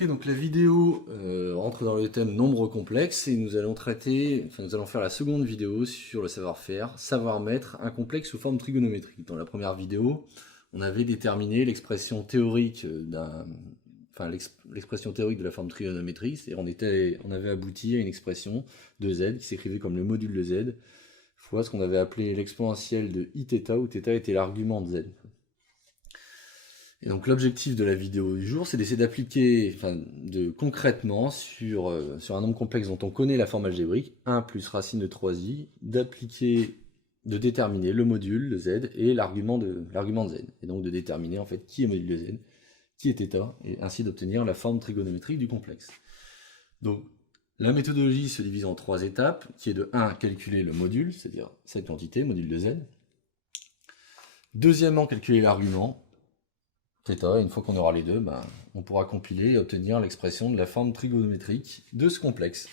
Ok, donc la vidéo rentre dans le thème nombres complexes et nous allons faire la seconde vidéo sur le savoir-faire, savoir mettre un complexe sous forme trigonométrique. Dans la première vidéo, on avait déterminé l'expression théorique l'expression théorique de la forme trigonométrique, c'est-à-dire on avait abouti à une expression de z qui s'écrivait comme le module de z fois ce qu'on avait appelé l'exponentielle de iθ où θ était l'argument de z. Et donc l'objectif de la vidéo du jour, c'est d'essayer d'appliquer, concrètement sur un nombre complexe dont on connaît la forme algébrique, 1 plus racine de 3i, de déterminer le module de z et l'argument de z. Et donc de déterminer en fait qui est module de z, qui est θ, et ainsi d'obtenir la forme trigonométrique du complexe. Donc la méthodologie se divise en 3 étapes, qui est de 1, calculer le module, c'est-à-dire cette quantité, module de z. Deuxièmement, calculer l'argument, θ, et une fois qu'on aura les deux, on pourra compiler et obtenir l'expression de la forme trigonométrique de ce complexe.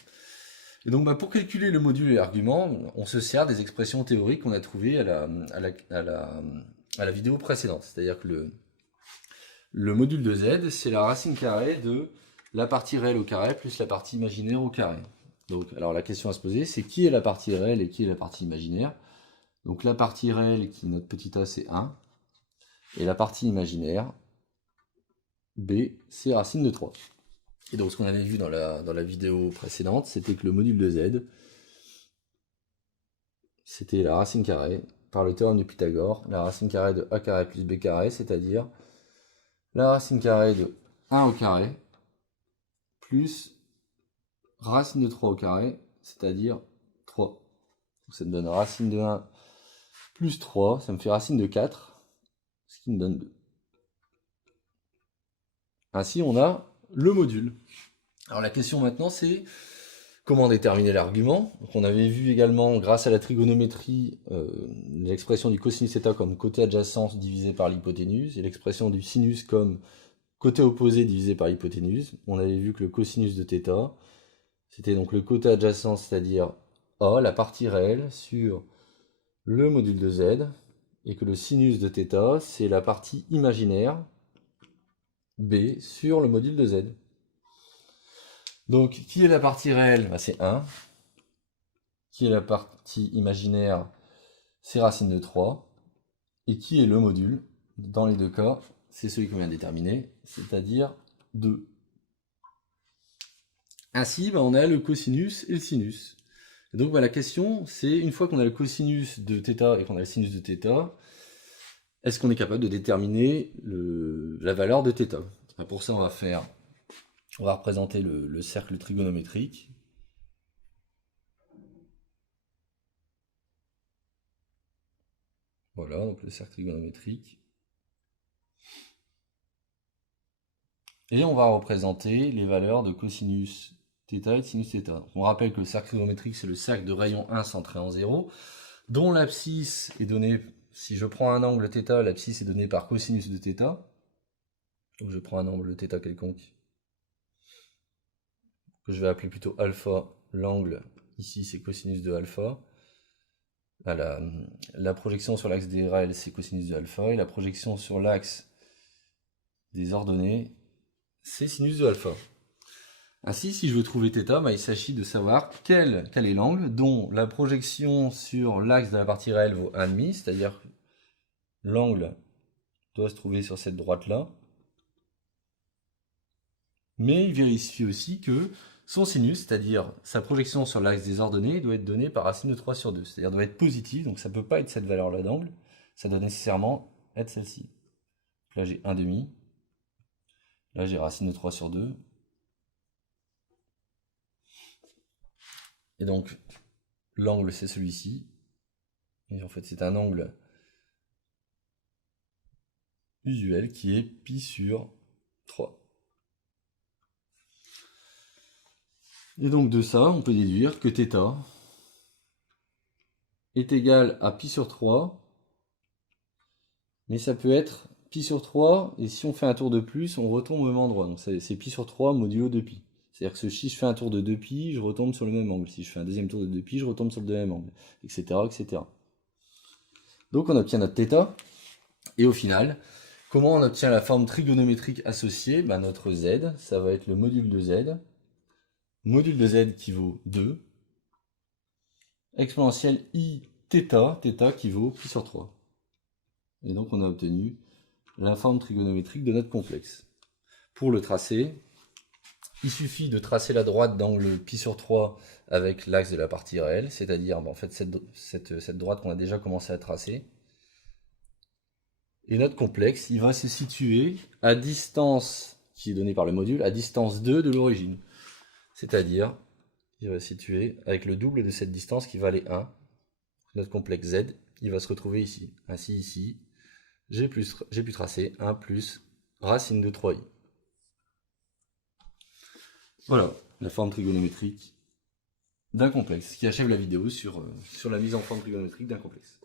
Et donc pour calculer le module et l'argument, on se sert des expressions théoriques qu'on a trouvées à la vidéo précédente. C'est-à-dire que le module de z, c'est la racine carrée de la partie réelle au carré plus la partie imaginaire au carré. Donc, alors la question à se poser, c'est qui est la partie réelle et qui est la partie imaginaire. Donc la partie réelle, qui notre petit a, c'est 1. Et la partie imaginaire, b, c'est racine de 3. Et donc ce qu'on avait vu dans la vidéo précédente, c'était que le module de z, c'était la racine carrée, par le théorème de Pythagore, la racine carrée de a carré plus b carré, c'est-à-dire la racine carrée de 1 au carré, plus racine de 3 au carré, c'est-à-dire 3. Donc ça me donne racine de 1 plus 3, ça me fait racine de 4, ce qui me donne 2. Ainsi, on a le module. Alors la question maintenant, c'est comment déterminer l'argument. Donc on avait vu également, grâce à la trigonométrie, l'expression du cosinus θ comme côté adjacent divisé par l'hypoténuse, et l'expression du sinus comme côté opposé divisé par l'hypoténuse. On avait vu que le cosinus de θ, c'était donc le côté adjacent, c'est-à-dire A, la partie réelle, sur le module de z, et que le sinus de θ, c'est la partie imaginaire, B, sur le module de z. Donc, qui est la partie réelle? C'est 1. Qui est la partie imaginaire? C'est racine de 3. Et qui est le module? Dans les deux cas, c'est celui qu'on vient de déterminer, c'est-à-dire 2. Ainsi, on a le cosinus et le sinus. Et donc la question, c'est une fois qu'on a le cosinus de θ et qu'on a le sinus de θ, est-ce qu'on est capable de déterminer la valeur de θ? Pour ça, on va représenter le cercle trigonométrique. Voilà, donc le cercle trigonométrique. Et on va représenter les valeurs de cosinus θ et de sinus θ. On rappelle que le cercle trigonométrique, c'est le cercle de rayon 1 centré en 0, dont l'abscisse est donnée, si je prends un angle θ, l'abscisse est donnée par cosinus de θ. Donc je prends un angle θ quelconque, que je vais appeler plutôt alpha. L'angle ici, c'est cosinus de alpha. La projection sur l'axe des réels, c'est cosinus de alpha. Et la projection sur l'axe des ordonnées, c'est sinus de alpha. Ainsi, si je veux trouver θ, il s'agit de savoir quel est l'angle dont la projection sur l'axe de la partie réelle vaut 1,5, c'est-à-dire l'angle doit se trouver sur cette droite-là. Mais il vérifie aussi que son sinus, c'est-à-dire sa projection sur l'axe des ordonnées, doit être donnée par racine de 3 sur 2, c'est-à-dire doit être positive, donc ça ne peut pas être cette valeur-là d'angle, ça doit nécessairement être celle-ci. Là j'ai 1,5, là j'ai racine de 3 sur 2, et donc l'angle c'est celui-ci, et en fait c'est un angle usuel qui est pi sur 3. Et donc de ça, on peut déduire que θ est égal à pi sur 3, mais ça peut être pi sur 3, et si on fait un tour de plus, on retombe au même endroit. Donc c'est pi sur 3 modulo 2pi. C'est-à-dire que si je fais un tour de 2pi, je retombe sur le même angle. Si je fais un deuxième tour de 2pi, je retombe sur le même angle, etc., etc. Donc on obtient notre θ, et au final, Comment on obtient la forme trigonométrique associée? Ben, notre z, ça va être le module de z. Module de z qui vaut 2. Exponentielle i θ qui vaut pi sur 3. Et donc on a obtenu la forme trigonométrique de notre complexe. Pour le tracer, il suffit de tracer la droite d'angle pi sur 3 avec l'axe de la partie réelle, c'est-à-dire en fait, cette droite qu'on a déjà commencé à tracer. Et notre complexe, il va se situer à distance, qui est donnée par le module, à distance 2 de l'origine. C'est-à-dire, il va se situer avec le double de cette distance qui va aller 1. Notre complexe z, il va se retrouver ici. Ainsi, ici, j'ai pu tracer 1 plus racine de 3i. Voilà, la forme trigonométrique d'un complexe, qui achève la vidéo sur la mise en forme trigonométrique d'un complexe.